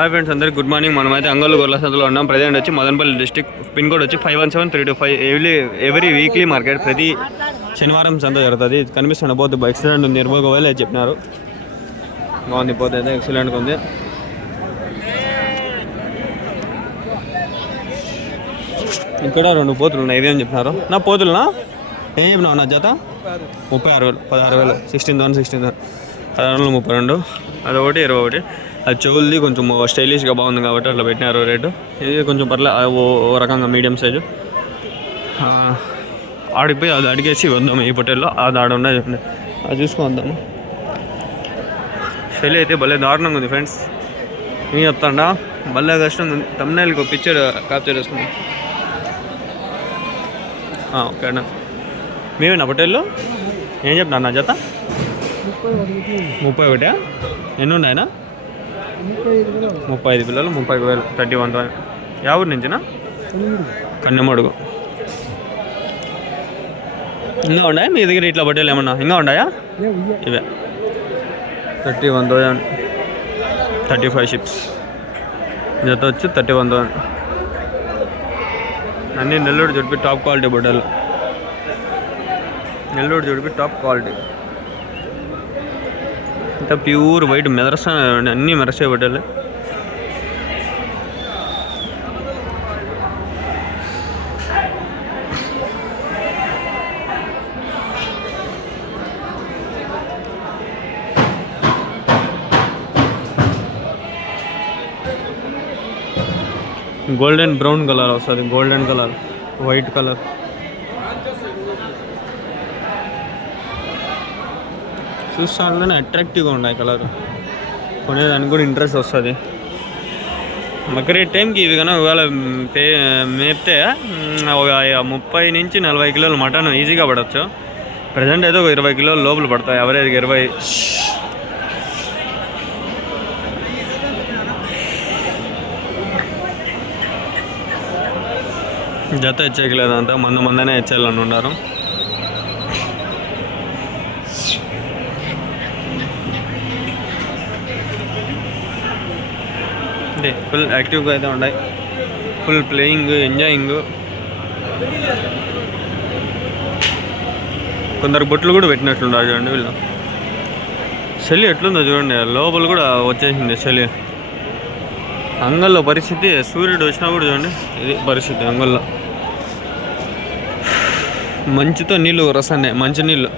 Hi friends, అందరికి good morning. మనమైతే అంగోలు గొర్రెల సంతలో ఉన్నాం. ప్రజెంట్ వచ్చి మదనపల్లి డిస్ట్రిక్ట్, పిన్ కోడ్ వచ్చి 517325. ఎవ్రీ వీక్లీ మార్కెట్, ప్రతి శనివారం సంత జరుగుతుంది. కనిపిస్తున్న పోతే ఎక్సలెంట్ ఉంది. 20,000 చెప్పినారు. బాగుంది, పోతే అయితే ఎక్సలెంట్గా ఉంది. ఇక్కడ 2 పోతులు ఉన్నాయి. ఇవేం చెప్పినారు నా పోతులునా? ఏం చెప్పినావు నా జత? 36,000, 16,000, 16,000, 16,032. అదొకటి 21. అది చెవులది కొంచెం స్టైలిష్గా బాగుంది కాబట్టి అట్లా పెట్టినారు రేటు. ఇది కొంచెం ఓ రకంగా మీడియం సైజు. ఆడిపోయి అది అడిగేసి వద్దాము. ఈ పొట్టేల్లో అది ఆడ ఉన్నది అది చూసుకుందాము. చెల్లి అయితే భలే దారుణంగా ఉంది ఫ్రెండ్స్. నేను చెప్తాడా, భలే కష్టంగా ఉంది. తమ్నైల్కి ఒక పిక్చర్ క్యాప్చర్ చేసుకున్నాం. ఓకేనా, మేమేనా పొట్టేళ్ళు? ఏం చెప్తున్నా నా జత? 31. ఎన్ని ఉన్నాయనా? 35 పిల్లలు, 30,000, 31,000. యా ఊరి నుంచినా? కన్నెమడుగు. ఇంకా ఉన్నాయా మీ దగ్గర ఇట్లా బట్టలు? ఏమన్నా ఇంకా ఉన్నాయా? ఇవే 31,000, 35 షిప్స్. జత వచ్చి 31,000. అన్నీ నెల్లూరు జుడిపి టాప్ క్వాలిటీ బట్టలు. నెల్లూరు జుడిపి టాప్ క్వాలిటీ. ఇంత ప్యూర్ వైట్ మెదరసా, అన్నీ మెరసే బట్టలు. గోల్డెన్ బ్రౌన్ కలర్ వస్తుంది, గోల్డెన్ కలర్, వైట్ కలర్. చూస్తానే అట్రాక్టివ్గా ఉన్నాయి కలర్. కొనేదానికి కూడా ఇంట్రెస్ట్ వస్తుంది. బక్రీద్ టైంకి ఇవి కన్నా ఒకవేళ మేపితే 30 నుంచి 40 కిలోలు మటన్ ఈజీగా పడవచ్చు. ప్రజెంట్ అయితే ఒక 20 కిలోలు లోపల పడతాయి. ఎవరేది 20. జత ఇచ్చేయలేదంతా, మందనే ఇచ్చేయాలని ఉన్నారు. ఫుల్ యాక్టివ్గా అయితే ఉన్నాయి. Full playing, enjoying. కొందరు బొట్లు కూడా పెట్టినట్లున్నారు చూడండి వీళ్ళు. చలి ఎట్లుందో చూడండి, లోపల కూడా వచ్చేసింది చలి. అంగల్లో పరిస్థితి, సూర్యుడు వచ్చినా కూడా చూడండి ఇది పరిస్థితి. అంగల్లో మంచుతో నీళ్ళు రసాన్ని, మంచి నీళ్ళు.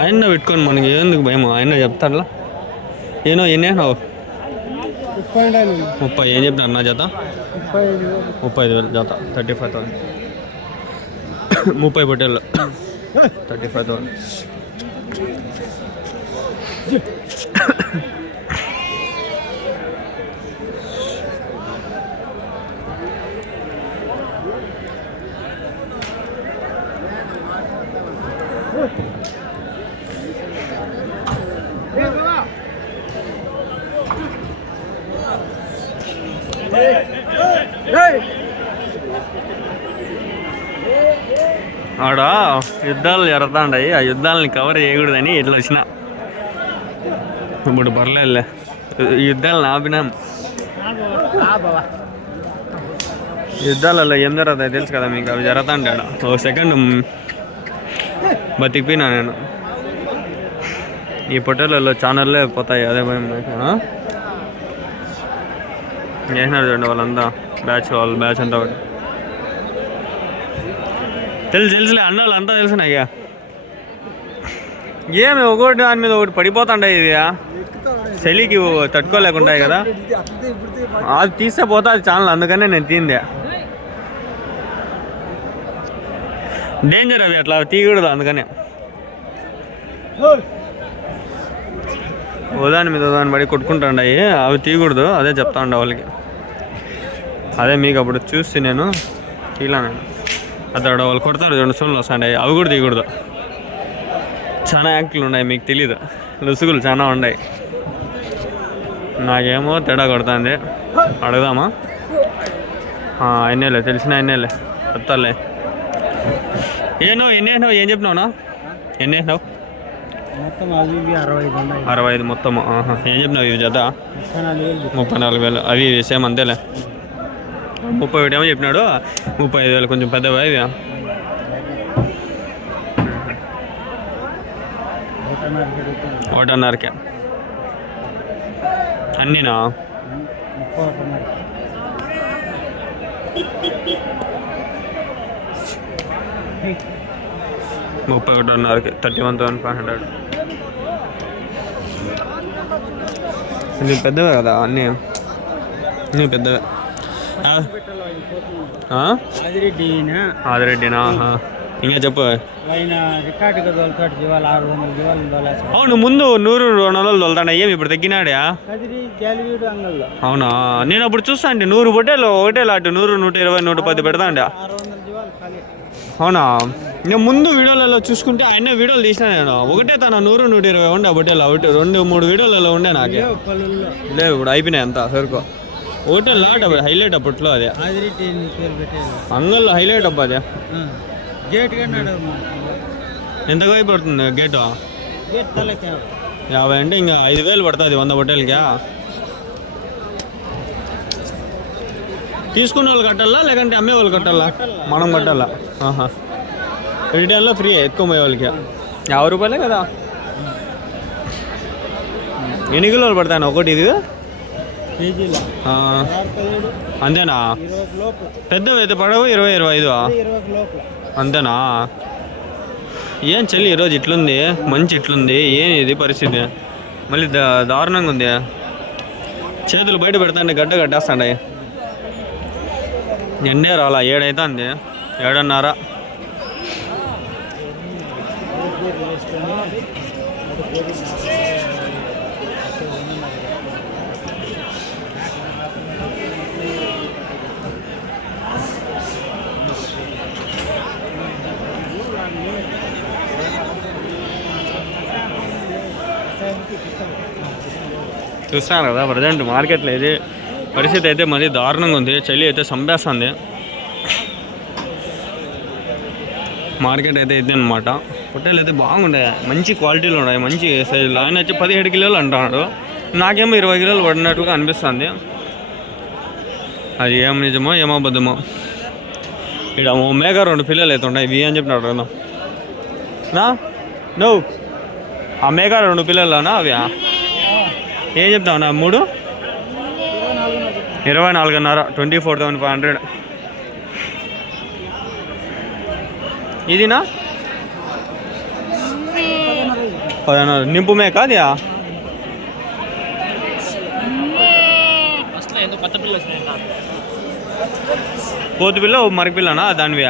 ఆయన పెట్టుకోండి, మనకి ఎందుకు భయం? ఆయన చెప్తాడులా. ఏనో ఎన్నేనావు? 30. ఏం చెప్తాను నా జత? 35,000 జత, 35,000. 30 పొట్టేళ్ళు, 35,000. ఆడ యుద్ధాలు జరుగుతాయి. ఆ యుద్ధాలని కవర్ చేయకూడదని ఇట్లా వచ్చిన. ఇప్పుడు పర్లేదులే, యుద్ధాలను ఆపినాం. యుద్ధాలలో ఏం జరుగుతాయి తెలుసు కదా మీకు. అవి జరుగుతాంటే ఆడ ఒక సెకండ్ బతికిపోయినా నేను. ఈ పొట్టేళ్ళలో ఛానల్లే పోతాయి, అదే భయం. చేసినారు చూడండి వాళ్ళంతా, వాళ్ళ బ్యాచ్ అంతా ఒకటి. తెలుసులే అన్న వాళ్ళు అంతా తెలుసు నాకు. ఏమి ఒకటి దాని మీద ఒకటి పడిపోతుంటాయి. ఇది చలికి తట్టుకోలేకుంటాయి కదా, అది తీస్తే పోతా అది ఛానల్. అందుకనే నేను తీందే. డేంజర్ అవి, అట్లా తీయకూడదు. అందుకనే ఓదాని మీద ఓదాని పడి కొట్టుకుంటాయి. అవి తీయకూడదు, అదే చెప్తా ఉండే వాళ్ళకి. అదే మీకు అప్పుడు చూసి నేను తీలా. నేను అక్కడ వాళ్ళు కొడతారు చూడండి, సోన్లు వస్తాయి. అవి కూడా తీయకూడదు. చాలా యాక్ట్లు ఉన్నాయి, మీకు తెలీదు. లుసుగులు చాలా ఉన్నాయి. నాకేమో తేడా కొడుతుంది. అడుగుదామా? ఆయనేలే, తెలిసిన ఆయనేలే, చెప్తాలే. ఏం చెప్పినావునా? ఎన్ని వేసినావు? మొత్తం అవి 65 65 మొత్తం. ఏం చెప్పినావు ఇవి జత? 34,000. అవి సేమ్ అంతేలే. 31 ఏమో చెప్పినాడు. 35,000 కొంచెం పెద్దవా ఇవి? 1.5కే అన్నీనా? 31.5కి 31,500. ఇది పెద్దవే కదా అన్నీ? అన్నీ పెద్దవే. ఆదిరెడ్డినా? ఇంకా చెప్పు. అవును, ముందు 100-200 తోలుతాడా, ఏమి ఇప్పుడు తగ్గినాడా? అవునా, నేను అప్పుడు చూస్తా అంటే 100 పొట్టేలు ఒకటే లాట్ 100, 120, 110 పెడతా అండి. అవునా, నేను ముందు వీడియోలలో చూసుకుంటే ఆయన వీడియోలు తీసినా నేను. ఒకటే తన 100, 120 ఉండే ఆ పొట్టేలు. ఒకటి 2-3 వీడియోలలో ఉండే నాకే. లేవు ఇప్పుడు, అయిపోయినాయి అంతా సరుకు. ఒకటే లాట్ అప్పుడు హైలైట్ అప్పట్లో. అదే అంగల్లో హైలైట్ అబ్బా. అదే ఎంతగా అయిపోతుంది గేటు? 50 అంటే ఇంకా 5,000 పడుతుంది 100 పొట్టేలకి. తీసుకునే వాళ్ళు కట్టాలా లేకంటే అమ్మే వాళ్ళు కట్టాలా? మనం కట్టాలా? రిటైల్లో ఫ్రీ ఎక్కువ పోయే వాళ్ళకి 50 రూపాయలే కదా. ఎన్ని కిలోలు పడతాను ఒకటి ఇది? అంతేనా? పెద్దవి అయితే పడవు 20-25 అంతేనా? ఏం చలి ఈరోజు ఇట్లుంది, మంచి ఇట్లుంది. ఏం ఇది పరిస్థితి? మళ్ళీ దారుణంగా ఉంది. చేతులు బయట పెడతాండి, గడ్డ కట్టేస్తాండి. ఎండే రాలా, 7 అవుతుంది, 7:30. చూస్తాను కదా ప్రజెంట్ మార్కెట్లో ఇది పరిస్థితి అయితే మరీ దారుణంగా ఉంది. చలి అయితే చంపేస్తుంది. మార్కెట్ అయితే ఇది అనమాట. పొట్టేలు అయితే బాగుండే, మంచి క్వాలిటీలు ఉన్నాయి, మంచి సైజులు. ఆయన వచ్చి 17 కిలోలు అంటున్నాడు, నాకేమో 20 కిలోలు పడినట్టుగా అనిపిస్తుంది. అది ఏం నిజమో ఏమో అబద్ధమో. ఇక్కడ మేక 2 పిల్లలు అయితే ఉన్నాయి. ఇవి అని చెప్పినాడు కదా నువ్వు. ఆ మేక 2 పిల్లలనా అవి? ఏం చెప్తావు నా? 3 24.5, 24,500. ఇదినా 16 నింపు మేక అది? పోతు పిల్ల మరక పిల్లనా దానివి?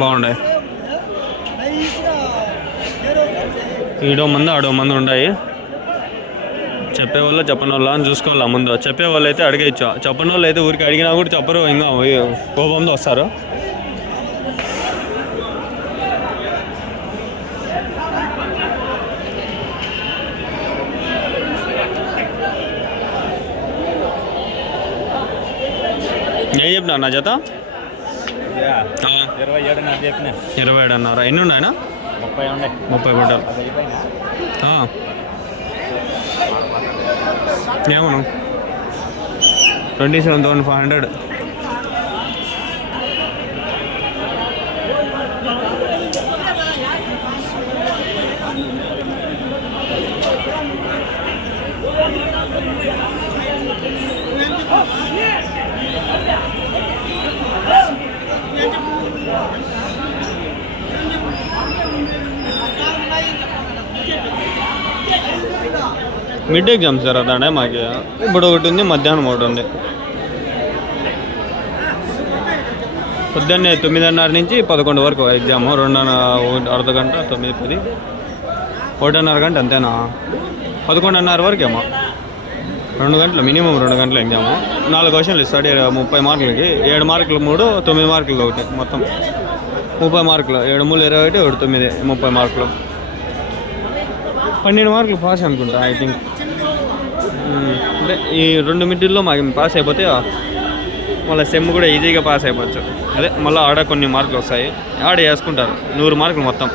బాగుంటాయి. ఈడో మంది ఆడో మంది ఉన్నాయి. చెప్పేవాళ్ళు చెప్పని వాళ్ళు అని చూసుకోవాలా. ముందు చెప్పేవాళ్ళు అయితే అడిగేయచ్చు, చెప్పని వాళ్ళు అయితే ఊరికి అడిగినా కూడా చెప్పరు, ఇంకా కోపంతో వస్తారు. ఏం చెప్పినా నా జత? 27 అన్నారా? ఎన్ని ఉన్నాయనా? 30 గుంటలు. ఏమను 27,500. మిడ్ ఎగ్జామ్స్ జరుగుతాడే మాకు. ఇప్పుడు ఒకటి ఉంది, మధ్యాహ్నం ఒకటి ఉంది. పొద్దున్నే 9:30 నుంచి 11 వరకు ఎగ్జామ్. 2 అర్ధ గంట, 9, 10, 1:30 గంట అంతేనా? 11:30 వరకు ఏమో. 2 గంటలు మినిమం, 2 గంటల ఎగ్జాము. 4 క్వశ్చన్లు ఇస్తాడు 30 మార్కులకి. 7 మార్కులు 3, 9 మార్కులు ఒకటి, మొత్తం 30 మార్కులు. 7 3 21, 1 9, 30 మార్కులు. 12 మార్కులు పాస్ అనుకుంటా ఐ థింక్. అంటే ఈ 2 మిడ్ల్లో మాకు పాస్ అయిపోతే మళ్ళీ సెమ్ కూడా ఈజీగా పాస్ అయిపోవచ్చు. అదే మళ్ళీ ఆడ కొన్ని మార్కులు వస్తాయి, ఆడ వేసుకుంటారు 100 మార్కులు మొత్తం.